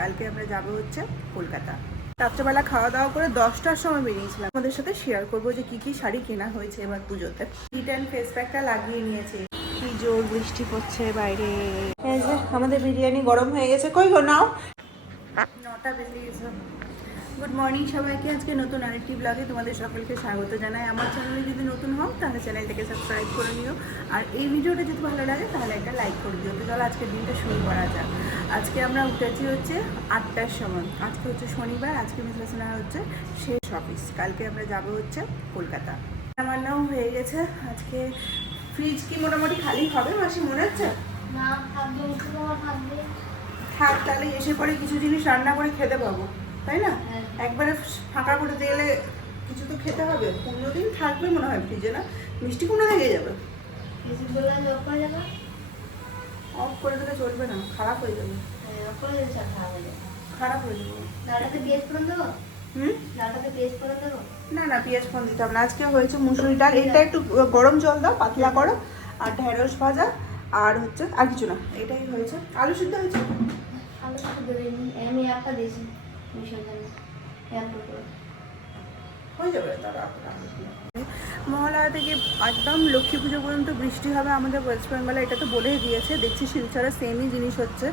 কালকে আমরা যাবো হচ্ছে কলকাতা। রাত্রেবেলা খাওয়া দাওয়া করে 10টার সময় বেরিয়েছিলাম। আমাদের সাথে শেয়ার করবো যে কি কি শাড়ি কেনা হয়েছে এবার পুজোতে। হিট অ্যান্ড ফেস প্যাকটা লাগিয়ে নিয়েছি। কি জোর বৃষ্টি পড়ছে বাইরে। এই যে আমাদের বিরিয়ানি গরম হয়ে গেছে। কই গো নাও। 9টা বেজে গেছে। গুড মর্নিং সবাইকে। আজকে নতুন আরেকটি ব্লগে তোমাদের সকলকে স্বাগত জানাই। আমার চ্যানেলে যদি নতুন হও তাহলে চ্যানেলটাকে সাবস্ক্রাইব করে নিও, আর এই ভিডিওটা যদি ভালো লাগে তাহলে একটা লাইক করে দিও। তো চলো আজকের দিনটা শুরু করা যাক। আজকে আমরা উঠেছি হচ্ছে 8টার সময়। আজকে হচ্ছে শনিবার, আজকে মিসলেসনা হচ্ছে শেষ অফিস। কালকে আমরা যাবো হচ্ছে কলকাতা। রান্নাও হয়ে গেছে। আজকে ফ্রিজ কি মোটামুটি খালি হবে মাসি মনে হচ্ছে? না, থাকবে। থাক, তাহলে এসে পরে কিছু জিনিস রান্না করে খেতে পাবো, তাই না? একবারে ফাঁকা করে দিলে কিছু তো খেতে হবে। 15 দিন থাকবে মনে হয় ফ্রিজে, না? মিষ্টি কুমড়ো থেকে যাবে। অফ করে দিলে চলবে না, খারাপ হয়ে যাবে। খারাপ হয়ে যাবে। না না, পেঁয়াজ ফোন দিতে হবে না। আজকে হয়েছে মুসুরি ডাল। এটা একটু গরম জল দাও, পাতলা করো। আর ঢেঁড়স ভাজা, আর হচ্ছে আর কিছু না, এটাই হয়েছে। আলু সিদ্ধ হয়েছে। হয়ে যাবে তারা। মহালয়া থেকে একদম লক্ষ্মী পুজো পর্যন্ত বৃষ্টি হবে আমাদের ওয়েস্ট বেঙ্গলে, এটা তো বলেই দিয়েছে। দেখছি শিলচরে সেমই জিনিস হচ্ছে।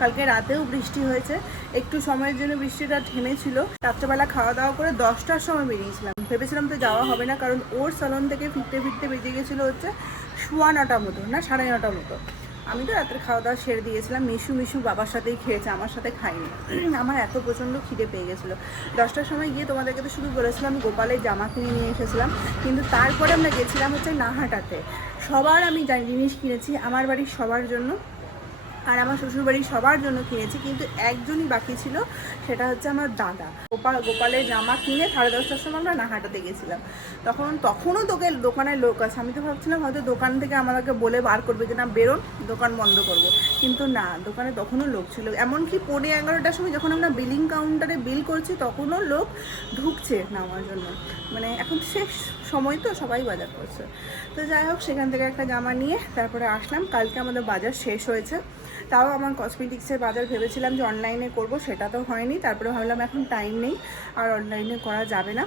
কালকে রাতেও বৃষ্টি হয়েছে, একটু সময়ের জন্য বৃষ্টিটা থেমেছিল। রাত্রেবেলা খাওয়া দাওয়া করে 10টার সময় বেরিয়েছিলাম। ভেবেছিলাম তো যাওয়া হবে না, কারণ ওর স্যালন থেকে ফিরতে ফিরতে বেজে গেছিলো হচ্ছে 9:15 মতো, না 9:30 মতো। আমি তো রাত্রে খাওয়া দাওয়া সেরে দিয়েছিলাম। মিশু বাবার সাথেই খেয়েছে, আমার সাথে খাইনি। আমার এত প্রচণ্ড খিদে পেয়ে গেছিলো। 10টার সময় গিয়ে তোমাদেরকে তো শুধু বলেছিলাম আমি গোপালের জামা কিনে নিয়ে এসেছিলাম, কিন্তু তারপরে আমরা গেছিলাম হচ্ছে নাহাটাতে। সবার আমি জিনিস কিনেছি, আমার বাড়ির সবার জন্য আর আমার শ্বশুরবাড়ির সবার জন্য কিনেছি, কিন্তু একজনই বাকি ছিল, সেটা হচ্ছে আমার দাদা। গোপালের জামা কিনে 10:30টার সময় আমরা নাহাটাতে গেছিলাম। তখনও দোকানের লোক আছে। আমি তো ভাবছিলাম হয়তো দোকান থেকে আমাদেরকে বলে বার করবে যে না বেরোন, দোকান বন্ধ করব, কিন্তু না, দোকানে তখনও লোক ছিল। এমনকি 11:30টার সময় যখন আমরা বিলিং কাউন্টারে বিল করছি তখনও লোক ঢুকছে নেওয়ার জন্য। মানে এখন শেষ সময় তো, সবাই বাজার করছে। তো যাই হোক, সেখান থেকে একটা জামা নিয়ে তারপরে আসলাম। কালকে আমাদের বাজার শেষ হয়েছে। তাও আমার কসমেটিক্সের বাজার ভেবেছিলাম যে অনলাইনে করব, সেটা তো হয়নি। তারপরে ভাবলাম এখন টাইম নেই আর অনলাইনে করা যাবে না,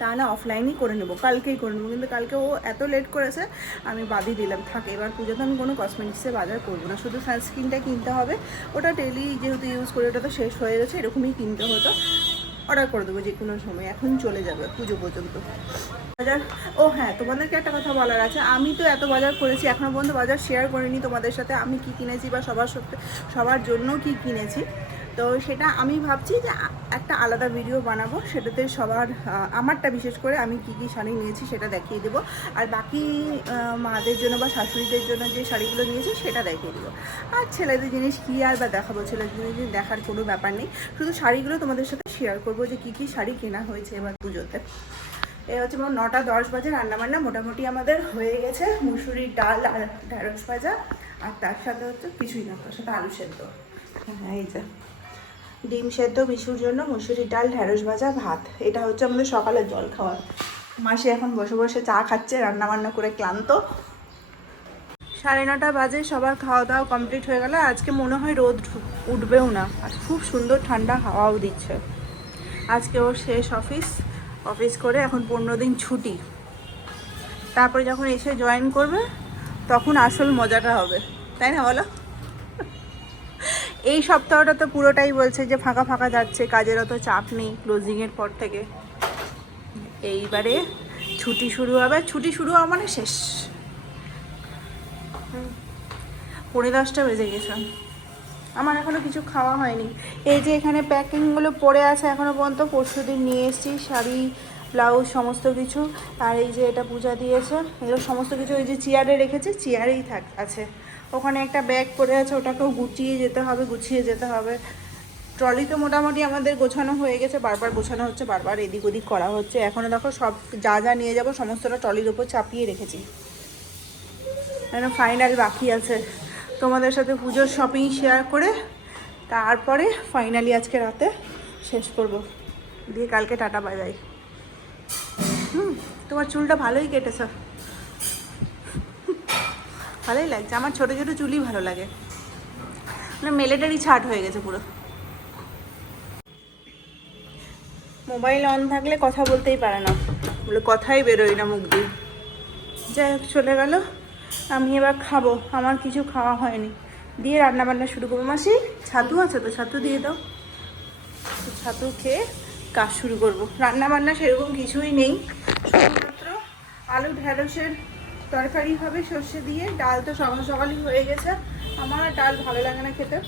তাহলে অফলাইনই করে নেবো, কালকেই করে নেবো। কিন্তু কালকে ও এত লেট করেছে, আমি বাদই দিলাম। থাকে, এবার পুজোতে আমি কোনো কসমেটিক্সের বাজার করবো না, শুধু সানস্ক্রিনটা কিনতে হবে। ওটা ডেলি যেহেতু ইউজ করি, ওটা তো শেষ হয়ে গেছে, এরকমই কিনতে হতো। অর্ডার করে দেবো যে কোনো সময়, এখন চলে যাবে পুজো পর্যন্ত বাজার। ও হ্যাঁ, তোমাদেরকে একটা কথা বলার আছে। আমি তো এত বাজার করেছি, এখনও পর্যন্ত বাজার শেয়ার করিনি তোমাদের সাথে আমি কি কিনেছি বা সবার জন্য কি কিনেছি। তো সেটা আমি ভাবছি যে একটা আলাদা ভিডিও বানাবো, সেটাতে আমারটা বিশেষ করে আমি কি কি শাড়ি নিয়েছি সেটা দেখিয়ে দেবো। আর বাকি মাদের জন্য বা শাশুড়িদের জন্য যে শাড়িগুলো নিয়েছি সেটা দেখিয়ে দেবো। আর ছেলেদের জিনিস কী আর বা দেখাবো, ছেলেদের জিনিস দেখার কোনো ব্যাপার নেই। শুধু শাড়িগুলো তোমাদের সাথে শেয়ার করবো যে কী কী শাড়ি কেনা হয়েছে এবার পুজোতে। এই হচ্ছে 9:10 বাজে। রান্নাবান্না মোটামুটি আমাদের হয়ে গেছে। মুসুরির ডাল আর ঢেঁড়স ভাজা, আর তার সাথে হচ্ছে কিছুই না, তার সাথে আলু সেদ্ধ। হ্যাঁ, এই যে ডিম সেদ্ধ মিশুর জন্য, মুসুরির ডাল, ঢেঁড়স ভাজা, ভাত। এটা হচ্ছে আমাদের সকালের জল খাওয়ার। মাসি এখন বসে বসে চা খাচ্ছে, রান্নাবান্না করে ক্লান্ত। 9:30 বাজে, সবার খাওয়া দাওয়া কমপ্লিট হয়ে গেল। আজকে মনে হয় রোদ উঠবেও না, আর খুব সুন্দর ঠান্ডা হাওয়াও দিচ্ছে। আজকে ওর শেষ অফিস করে এখন 15 দিন ছুটি। তারপরে যখন এসে জয়েন করবে তখন আসল মজাটা হবে, তাই না বলো? এই সপ্তাহটা তো পুরোটাই বলছে যে ফাঁকা ফাঁকা যাচ্ছে, কাজের অত চাপ নেই ক্লোজিংয়ের পর থেকে। এইবারে ছুটি শুরু হবে, ছুটি শুরু হওয়া মানে শেষ। 10:45 বেজে গেছে, আমার এখনও কিছু খাওয়া হয়নি। এই যে এখানে প্যাকিংগুলো পড়ে আছে এখনও পর্যন্ত, পরশুদিন নিয়ে এসেছি শাড়ি, ব্লাউজ, সমস্ত কিছু। আর এই যে এটা পূজা দিয়েছে, এগুলো সমস্ত কিছু ওই যে চেয়ারে রেখেছি, চেয়ারেই আছে। ওখানে একটা ব্যাগ পড়ে আছে, ওটাকেও গুছিয়ে যেতে হবে। ট্রলি তো মোটামুটি আমাদের গোছানো হয়ে গেছে, বারবার গোছানো হচ্ছে, বারবার এদিক ওদিক করা হচ্ছে। এখনও দেখো সব যা নিয়ে যাব সমস্তটা ট্রলির ওপর চাপিয়ে রেখেছি। এখন ফাইনাল বাকি আছে তোমাদের সাথে পুজোর শপিং শেয়ার করে, তারপরে ফাইনালি আজকে রাতে শেষ করব, দিয়ে কালকে টাটা বাই বাই। তোমার চুলটা ভালোই কেটেছ, ভালোই লাগছে। আমার ছোটো ছোটো চুলই ভালো লাগে, মানে মিলিটারি ছাট হয়ে গেছে পুরো। মোবাইল অন থাকলে কথা বলতেই পারে না, বলে কথাই বেরোয় না মুখ দিয়ে। যাই হোক, চলে গেল। আমি এবার খাবো, আমার কিছু খাওয়া হয়নি। দিয়ে রান্না বান্না শুরু করবো। মাসি ছাতু আছে তো, ছাতু দিয়ে দাও। তো ছাতু খেয়ে কাজ শুরু করবো। রান্না বান্না সেরকম কিছুই নেই, শুধুমাত্র আলু ঢ্যাঁড়সের তরকারি হবে সর্ষে দিয়ে। ডাল তো সকাল সকালই হয়ে গেছে, আমার আর ডাল ভালো লাগে না খেতে।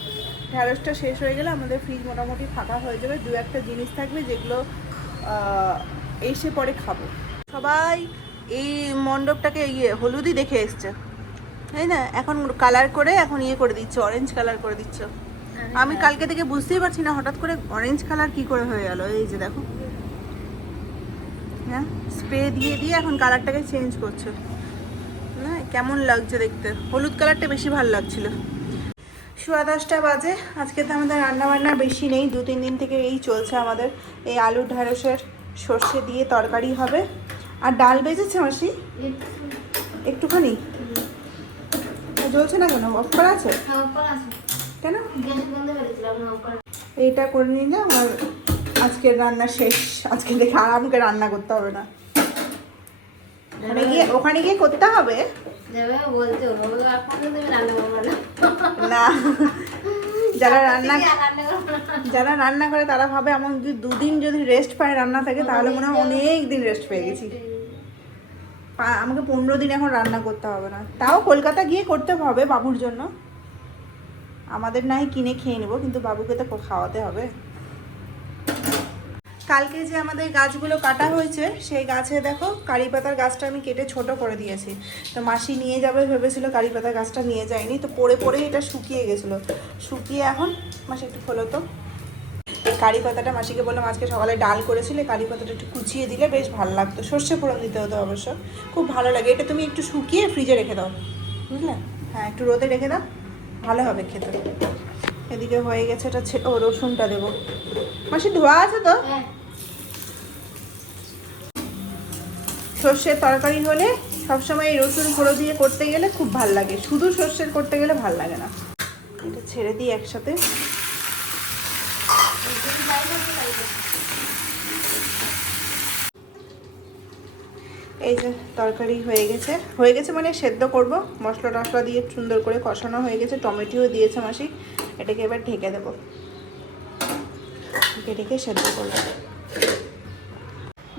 ঢ্যাঁড়সটা শেষ হয়ে গেলে আমাদের ফ্রিজ মোটামুটি ফাঁকা হয়ে যাবে। দু একটা জিনিস থাকবে যেগুলো এসে পরে খাবো। সবাই এই মণ্ডপটাকে হলুদই দেখে এসছে, তাই না? এখন কালার করে এখন করে দিচ্ছে, অরেঞ্জ কালার করে দিচ্ছে। আমি কালকে থেকে বুঝতেই পারছি না হঠাৎ করে অরেঞ্জ কালার কি করে হয়ে গেল। এই যে দেখো, হ্যাঁ, স্প্রে দিয়ে দিয়ে এখন কালারটাকে চেঞ্জ করছে না? কেমন লাগছে দেখতে। হলুদ কালারটা বেশি ভালো লাগছিল। 10:15 বাজে। আজকে তো আমাদের রান্না বান্না বেশি নেই, 2-3 দিন থেকে এই চলছে আমাদের। এই আলু ঢ্যাঁড়সের সর্ষে দিয়ে তরকারি হবে। আর ডাল বেজেছে মাসি একটুখানি, জ্বলছে না কেন? অফ করা আছে কেন? এইটা করে নিলে আমার আজকের রান্না শেষ। আজকে দেখে আরামকে রান্না করতে হবে না, ওখানে গিয়ে করতে হবে না। যারা রান্না করে তারা ভাবে আমার যদি 2 দিন যদি রেস্ট পায় রান্না থেকে, তাহলে মনে হয় অনেক দিন রেস্ট পেয়ে গেছি। আমাকে 15 দিন এখন রান্না করতে হবে না। তাও কলকাতা গিয়ে করতে হবে বাবুর জন্য। আমাদের নাই কিনে খেয়ে নেবো, কিন্তু বাবুকে তো খাওয়াতে হবে। কালকে যে আমাদের গাছগুলো কাটা হয়েছে, সেই গাছে দেখো কারি পাতার গাছটা আমি কেটে ছোট করে দিয়েছি। তো মাসি নিয়ে যাবে ভেবেছিল, কারি পাতার গাছটা নিয়ে যায়নি। তো পড়ে পড়ে এটা শুকিয়ে গেছিলো। শুকিয়ে এখন মাসি একটু খোলো তো। কারি পাতাটা মাসিকে বললাম আজকে সকালে ডাল করেছিলে, কারি পাতাটা একটু কুচিয়ে দিলে বেশ ভালো লাগতো। সর্ষে ফোড়ন দিতে হতো অবশ্য, খুব ভালো লাগে। এটা তুমি একটু শুকিয়ে ফ্রিজে রেখে দাও, বুঝলে? হ্যাঁ, একটু রোদে রেখে দাও, ভালো হবে খেতে। এদিকে হয়ে গেছে। এটা রসুনটা দেবো। মাসি ধোয়া আছে তো? সর্ষের তরকারি হলে সবসময় এই রসুন ফোড়ন দিয়ে করতে গেলে খুব ভাল লাগে, শুধু সর্ষের করতে গেলে ভাল লাগে না। এটা ছেড়ে দিই একসাথে। এই যে তরকারি হয়ে গেছে মানে সেদ্ধ করব। মশলা টশলা দিয়ে সুন্দর করে কষানো হয়ে গেছে, টমেটোও দিয়েছে মাসি। এটাকে এবার ঢেকে দেবো, ঢেকে সেদ্ধ করবো।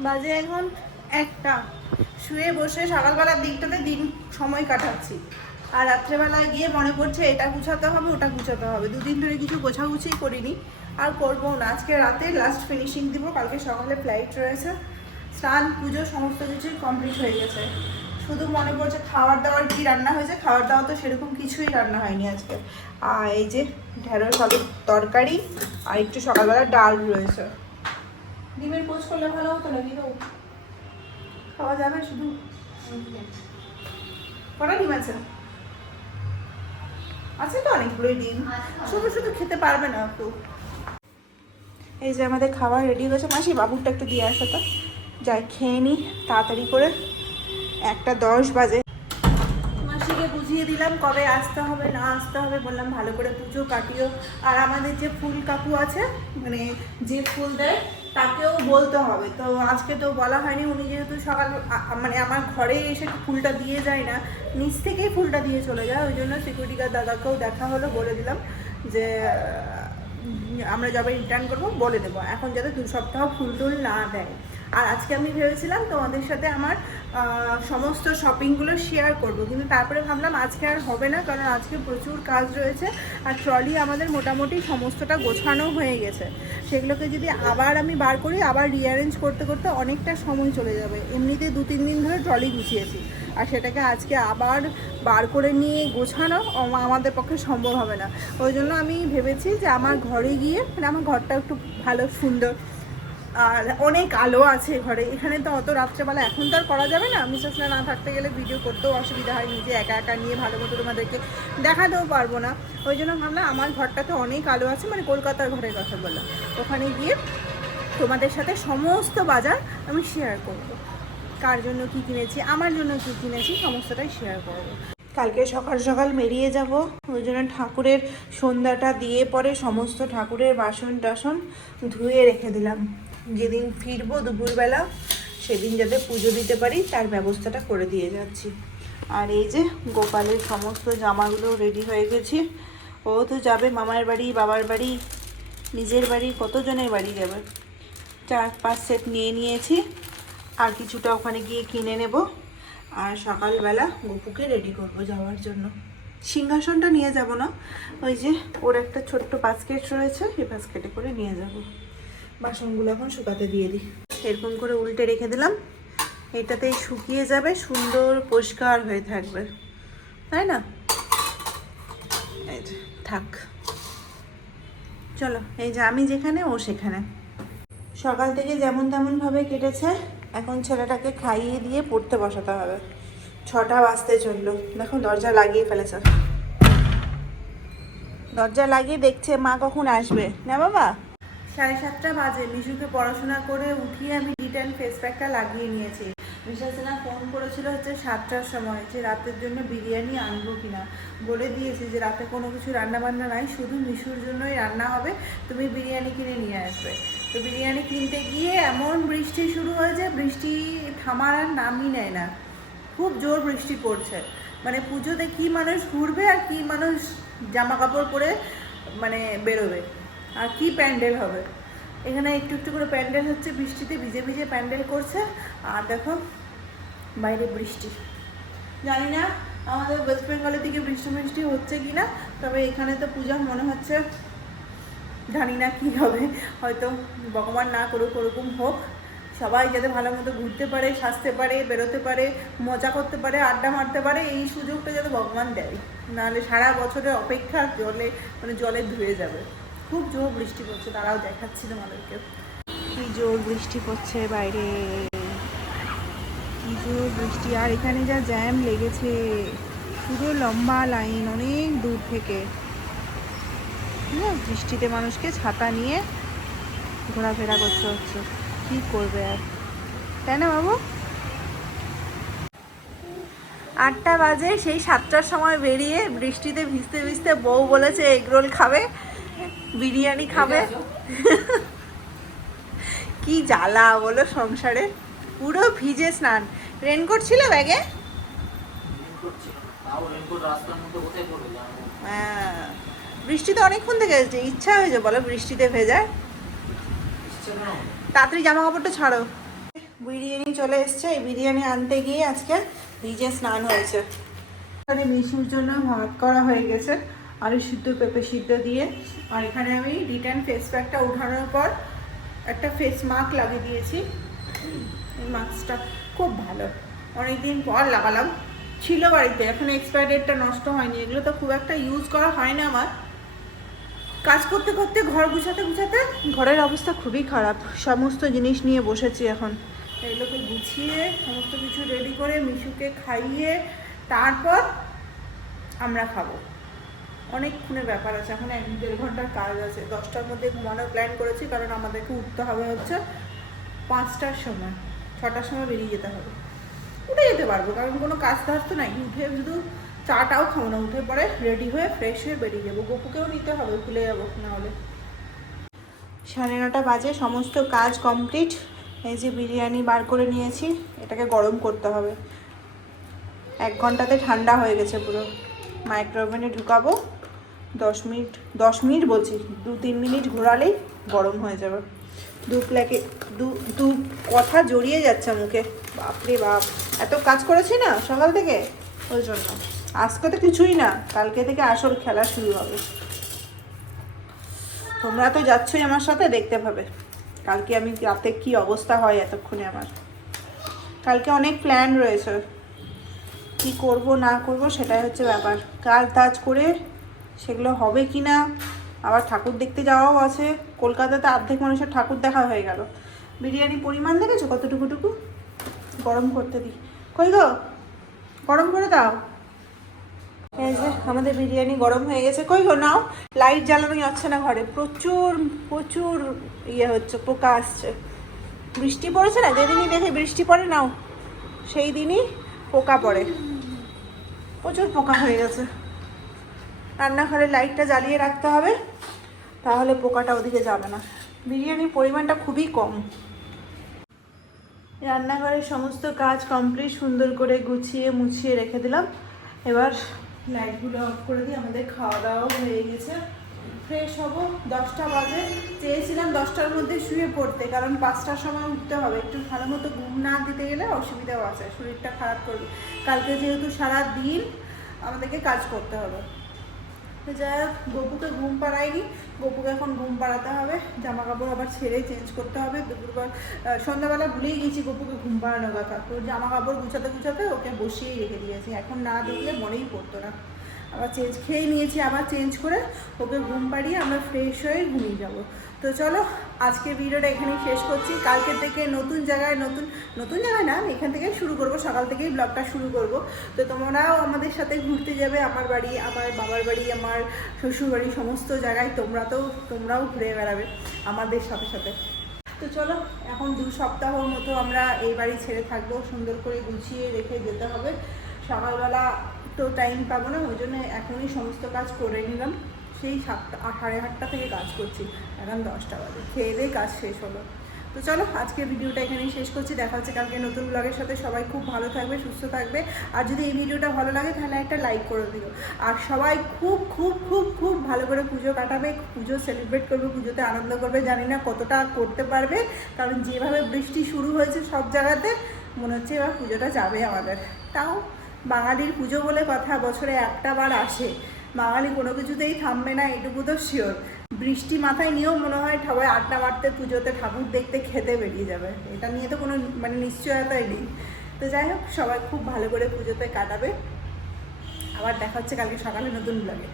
বাজে এখন 1টা। শুয়ে বসে সকালবেলার দিকটাতে দিন সময় কাটাচ্ছি, আর রাত্রেবেলায় গিয়ে মনে পড়ছে এটা গুছাতে হবে, ওটা গুছাতে হবে। 2 দিন ধরে কিছু গোছাগুছিই করিনি, আর করবো না। আজকে রাতে লাস্ট ফিনিশিং দিব, কালকে সকালে ফ্লাইট রয়েছে। স্নান পুজো সমস্ত কিছুই কমপ্লিট হয়ে গেছে। শুধু মনে পড়ছে খাবার দাবার কী রান্না হয়েছে। খাবার দাবার তো সেরকম কিছুই রান্না হয়নি আজকে। আর এই যে ঢেঁড়স আলুর তরকারি, আর একটু সকালবেলা ডাল রয়েছে। ডিমের পোচ করলে ভালো হতো নাকি? তো খাওয়া যাবে শুধু। কটা ডিম আছে? আছে তো অনেকগুলোই ডিম, শুধু শুধু খেতে পারবে না একটু। এই যে আমাদের খাবার রেডি হয়েছে। মাসি বাবুরটা একটু দিয়ে আসো তো, যাই খেয়ে নিই তাড়াতাড়ি করে। 1:10 বাজে। মাসিকে বুঝিয়ে দিলাম কবে আসতে হবে না আসতে হবে, বললাম ভালো করে পুজো কাটিও। আর আমাদের যে ফুল কাকু আছে, মানে যে ফুল দেয়, তাকেও বলতে হবে। তো আজকে তো বলা হয়নি। উনি যেহেতু সকাল মানে আমার ঘরে এসে ফুলটা দিয়ে যায় না, নিচ থেকেই ফুলটা দিয়ে চলে যায়, ওই জন্য সিকিউরিটি গার্ড দাদাকেও দেখা হলো, বলে দিলাম যে আমরা যবে রিটার্ন করবো বলে দেবো, এখন যাতে 2 সপ্তাহ ফুল টুল না দেয়। আর আজকে আমি ভেবেছিলাম তোমাদের সাথে আমার সমস্ত শপিংগুলো শেয়ার করব, কিন্তু তারপরে ভাবলাম আজকে আর হবে না, কারণ আজকে প্রচুর কাজ রয়েছে। আর ট্রলি আমাদের মোটামুটি সমস্তটা গোছানো হয়ে গেছে। সেগুলোকে যদি আবার আমি বার করি, আবার রিঅ্যারেঞ্জ করতে করতে অনেকটা সময় চলে যাবে। এমনিতে 2-3 দিন ধরে ট্রলি গুছিয়েছি, আর সেটাকে আজকে আবার বার করে নিয়ে গোছানো আমাদের পক্ষে সম্ভব হবে না। ওই জন্য আমি ভেবেছি যে আমার ঘরে গিয়ে, মানে আমার ঘরটা একটু ভালো সুন্দর, আর অনেক আলো আছে ঘরে। এখানে তো অত রাত্রেবেলা এখন তো আর করা যাবে না, মিসেস না থাকতে গেলে ভিডিও করতেও অসুবিধা হয়, নিজে একা একা নিয়ে ভালো মতো তোমাদেরকে দেখাতেও পারবো না। ওই জন্য ভাবলাম আমার ঘরটাতে অনেক আলো আছে, মানে কলকাতার ঘরের কথা বললাম, ওখানে গিয়ে তোমাদের সাথে সমস্ত বাজার আমি শেয়ার করবো। কার জন্য কি কিনেছি, আমার জন্য কি কিনেছি, সমস্তটাই শেয়ার করবো। কালকে সকাল সকাল বেরিয়ে যাব, ওই জন্য ঠাকুরের সন্ধ্যাটা দিয়ে পরে সমস্ত ঠাকুরের বাসন টাসন ধুয়ে রেখে দিলাম। যেদিন ফিরবো দুপুরবেলা সেদিন যাতে পুজো দিতে পারি তার ব্যবস্থাটা করে দিয়ে যাচ্ছি। আর এই যে গোপালের সমস্ত জামাগুলো রেডি হয়ে গেছে। ও তো যাবে মামার বাড়ি, বাবার বাড়ি, নিজের বাড়ি, কতজনের বাড়ি যাবে। 4-5 সেট নিয়ে নিয়েছি, আর কিছুটা ওখানে গিয়ে কিনে নেব। আর সকালবেলা গপুকে রেডি করব যাওয়ার জন্য। সিংহাসনটা নিয়ে যাব না, ওই যে ওর একটা ছোট্ট বাস্কেট রয়েছে, এই বাস্কেটে করে নিয়ে যাব। বাসনগুলো এখন শুকাতে দিয়ে দিই। এরকম করে উল্টে রেখে দিলাম, এটাতেই শুকিয়ে যাবে, সুন্দর পরিষ্কার হয়ে থাকবে, তাই না? এই যে থাক, চলো। এই যে আমি যেখানে ও সেখানে। সকাল থেকে যেমন তেমনভাবে কেটেছে, এখন ছেলেটাকে খাইয়ে দিয়ে পড়তে বসাতে হবে। 6টা বাজতে চললো, দেখো দরজা লাগিয়ে ফেলেছে। দরজা লাগিয়ে দেখছে মা কখন আসবে, না বাবা? 7:30 বাজে। মিশুকে পড়াশোনা করে উঠিয়ে আমি রিটার্ন ফেস প্যাকটা লাগিয়ে নিয়েছি। বিশ্বাস না, ফোন করেছিল হচ্ছে 7টার সময় যে রাতের জন্য বিরিয়ানি আনবো কিনা। বলে দিয়েছি যে রাতে কোনো কিছু রান্না বান্না নাই, শুধু মিশুর জন্যই রান্না হবে, তুমি বিরিয়ানি কিনে নিয়ে আসবে। তো বিরিয়ানি কিনতে গিয়ে এমন বৃষ্টি শুরু হয়েছে, বৃষ্টি থামার আর নামই নেয় না, খুব জোর বৃষ্টি পড়ছে। মানে পুজোতে কি মানুষ ঘুরবে আর কি মানুষ জামা কাপড় পরে মানে বেরোবে, আর কি প্যান্ডেল হবে। এখানে একটু একটু করে প্যান্ডেল হচ্ছে, বৃষ্টিতে ভিজে ভিজে প্যান্ডেল করছে। আর দেখো বাইরে বৃষ্টি। জানি না আমাদের ওয়েস্ট বেঙ্গলের দিকে বৃষ্টি হচ্ছে কি না, তবে এখানে তো পূজা মনে হচ্ছে, জানি না কী হবে, হয়তো ভগবান না করুক ওরকম হোক। সবাই যাতে ভালো মতো ঘুরতে পারে, সাজতে পারে, বেরোতে পারে, মজা করতে পারে, আড্ডা মারতে পারে, এই সুযোগটা যাতে ভগবান দেয়। নাহলে সারা বছরের অপেক্ষা জলে ধুয়ে যাবে। খুব জোর বৃষ্টি পড়ছে, তারাও দেখাচ্ছি তোমাদেরকে কি জোর বৃষ্টি পড়ছে বাইরে, কি জোর বৃষ্টি। আর এখানে যা জ্যাম লেগেছে, পুরো লম্বা লাইন অনেক দূর থেকে। বৃষ্টিতে মানুষকে ছাতা নিয়ে ঘোরাফেরা করতে হচ্ছে, কি করবে আর, তাই না বাবু? 8টা বাজে, সেই 7টার সময় বেরিয়ে বৃষ্টিতে ভিজতে ভিজতে বউ বলেছে এগরোল খাবে, বিরিয়ানি খাবে। কি জ্বালা বলো সংসারে, পুরো ভিজে স্নান। রেনকোট ছিল ব্যাগে? হ্যাঁ, বৃষ্টিতে অনেকক্ষণ থেকে ইচ্ছা হয়েছে বলো বৃষ্টিতে ভেজায়। তাড়াতাড়ি জামা কাপড়টা ছাড়ো। বিরিয়ানি চলে এসছে, এই বিরিয়ানি আনতে গিয়ে আজকে ভিজে স্নান হয়েছে। এখানে মিশুর জন্য ভাত করা হয়ে গেছে, আলু সিদ্ধ, পেঁপে সিদ্ধ দিয়ে। আর এখানে আমি রিটার্ন ফেস প্যাকটা উঠানোর পর একটা ফেস মাস্ক লাগিয়ে দিয়েছি। এই মাস্কটা খুব ভালো, অনেকদিন পর লাগালাম, ছিল বাড়িতে, এখন এক্সপায়ার ডেটটা নষ্ট হয়নি। এগুলো তো খুব একটা ইউজ করা হয় না আমার। কাজ করতে করতে, ঘর গুছাতে গুছাতে ঘরের অবস্থা খুবই খারাপ। সমস্ত জিনিস নিয়ে বসেছি এখন, এগুলোকে গুছিয়ে সমস্ত কিছু রেডি করে মিশুকে খাইয়ে তারপর আমরা খাবো। অনেকক্ষণের ব্যাপার আছে, এখন 1-1.5 ঘন্টার কাজ আছে। 10টার মধ্যে ঘুমানোর প্ল্যান করেছি, কারণ আমাদেরকে উঠতে হবে হচ্ছে 5টার সময়, 6টার সময় বেরিয়ে যেতে হবে। উঠে যেতে পারবো, কারণ কোনো কাজ টাজ তো নাই। উঠে শুধু চাটাও খাবো না, উঠে পরে রেডি হয়ে ফ্রেশ হয়ে বেরিয়ে যাবো। গপুকেও নিতে হবে, ভুলে যাবো নাহলে। 9:30 বাজে, সমস্ত কাজ কমপ্লিট। এই যে বিরিয়ানি বার করে নিয়েছি, এটাকে গরম করতে হবে। 1 ঘন্টাতে ঠান্ডা হয়ে গেছে পুরো। মাইক্রোওভেনে ঢুকাবো, 10 মিনিট বলছি, 2-3 মিনিট ঘোরালেই গরম হয়ে যাবে। দু কথা জড়িয়ে যাচ্ছে মুখে, বাপরে বাপ, এত কাজ করেছি না সকাল থেকে, ওই জন্য। আজকে তো কিছুই না, কালকে থেকে আসল খেলা শুরু হবে। তোমরা তো যাচ্ছই আমার সাথে, দেখতে পাবে কালকে আমি রাতে কি অবস্থা হয়। এতক্ষণে আমার কালকে অনেক প্ল্যান রয়েছে, কি করব না করব সেটাই হচ্ছে ব্যাপার। কাজ টাজ করে সেগুলো হবে কি না, আবার ঠাকুর দেখতে যাওয়াও আছে। কলকাতাতে অর্ধেক মানুষের ঠাকুর দেখা হয়ে গেল। বিরিয়ানি পরিমাণ দেখেছো কতটুকুটুকু? গরম করতে দিই, কই গো, গরম করে দাও। এই যে আমাদের বিরিয়ানি গরম হয়ে গেছে, কই গো নাও। লাইট জ্বালানো যাচ্ছে না ঘরে, প্রচুর প্রচুর ইয়ে হচ্ছে, পোকা আসছে। বৃষ্টি পড়েছে না, যেদিনই দেখে বৃষ্টি পড়ে নাও, সেই দিনই পোকা পড়ে, প্রচুর পোকা হয়ে গেছে। রান্নাঘরে লাইটটা জ্বালিয়ে রাখতে হবে, তাহলে পোকাটা ওদিকে যাবে না। বিরিয়ানির পরিমাণটা খুবই কম। রান্নাঘরের সমস্ত কাজ কমপ্লিট, সুন্দর করে গুছিয়ে মুছিয়ে রেখে দিলাম। এবার লাইটগুলো অফ করে দিই, আমাদের খাওয়া দাওয়াও হয়ে গেছে। ফ্রেশ হব, 10টা বাজে। চেয়েছিলাম 10টার মধ্যে শুয়ে পড়তে, কারণ 5টার সময় উঠতে হবে। একটু ভালো মতো ঘুম না দিতে গেলে অসুবিধাও আছে, শরীরটা খারাপ করবে। কালকে যেহেতু সারা দিন আমাদেরকে কাজ করতে হবে। তো যাই হোক, গপুকে ঘুম পাড়াইনি, গপুকে এখন ঘুম পাড়াতে হবে। জামা কাপড় আবার ছেড়ে চেঞ্জ করতে হবে। দুপুরবার সন্ধ্যাবেলা ভুলেই গেছি গপুকে ঘুম পাড়ানোর কথা। তো জামা কাপড় গুছাতে ওকে বসিয়েই রেখে দিয়েছি। এখন না দেখলে মনেই পড়তো না। আবার চেঞ্জ খেয়ে নিয়েছি, আবার চেঞ্জ করে ওকে ঘুম পাড়িয়ে আমরা ফ্রেশ হয়ে ঘুমিয়ে যাব। তো চলো, আজকে ভিডিওটা এখানেই শেষ করছি। কালকে থেকে নতুন জায়গায় নতুন জায়গায় না, আমি এখান থেকেই শুরু করব, সকাল থেকেই ব্লগটা শুরু করব। তো তোমরাও আমাদের সাথে ঘুরতে যাবে, আমার বাড়ি, আমার বাবার বাড়ি, আমার শ্বশুর বাড়ি, সমস্ত জায়গায় তোমরাও ঘুরে বেড়াবে আমাদের সাথে সাথে। তো চলো, এখন 2 সপ্তাহর মতো আমরা এই বাড়ি ছেড়ে থাকবো। সুন্দর করে গুছিয়ে রেখে যেতে হবে। সকালবেলা তো টাইম পাবো না, ওই জন্য এখনই সমস্ত কাজ করে নিলাম। সেই 7টা 8:30 থেকে কাজ করছি, এখন 10টা বাজে। খেয়ে দিয়ে কাজ শেষ হলো। তো চলো, আজকে ভিডিওটা এখানেই শেষ করছি। দেখা হচ্ছে কালকে নতুন ব্লগের সাথে। সবাই খুব ভালো থাকবে, সুস্থ থাকবে। আর যদি এই ভিডিওটা ভালো লাগে তাহলে একটা লাইক করে দিও। আর সবাই খুব খুব খুব খুব ভালো করে পুজো কাটাবে, পুজো সেলিব্রেট করবে, পুজোতে আনন্দ করবে। জানি না কতটা করতে পারবে, কারণ যেভাবে বৃষ্টি শুরু হয়েছে সব জায়গাতে, মনে হচ্ছে এবার পুজোটা যাবে আমাদের। তাও বাঙালির পুজো বলে কথা, বছরে একটা বার আসে। বাঙালি কোনো কিছুতেই থামবে না, এটুকু তো শিওর। বৃষ্টি মাথায় নিয়েও মনে হয় সবাই আড্ডা মারতে, পুজোতে ঠাকুর দেখতে, খেতে বেরিয়ে যাবে। এটা নিয়ে তো কোনো নিশ্চয়তাই নেই। তো যাই হোক, সবাই খুব ভালো করে পুজোতে কাটাবে। আবার দেখা হচ্ছে কালকে সকালে নতুন ব্লগে।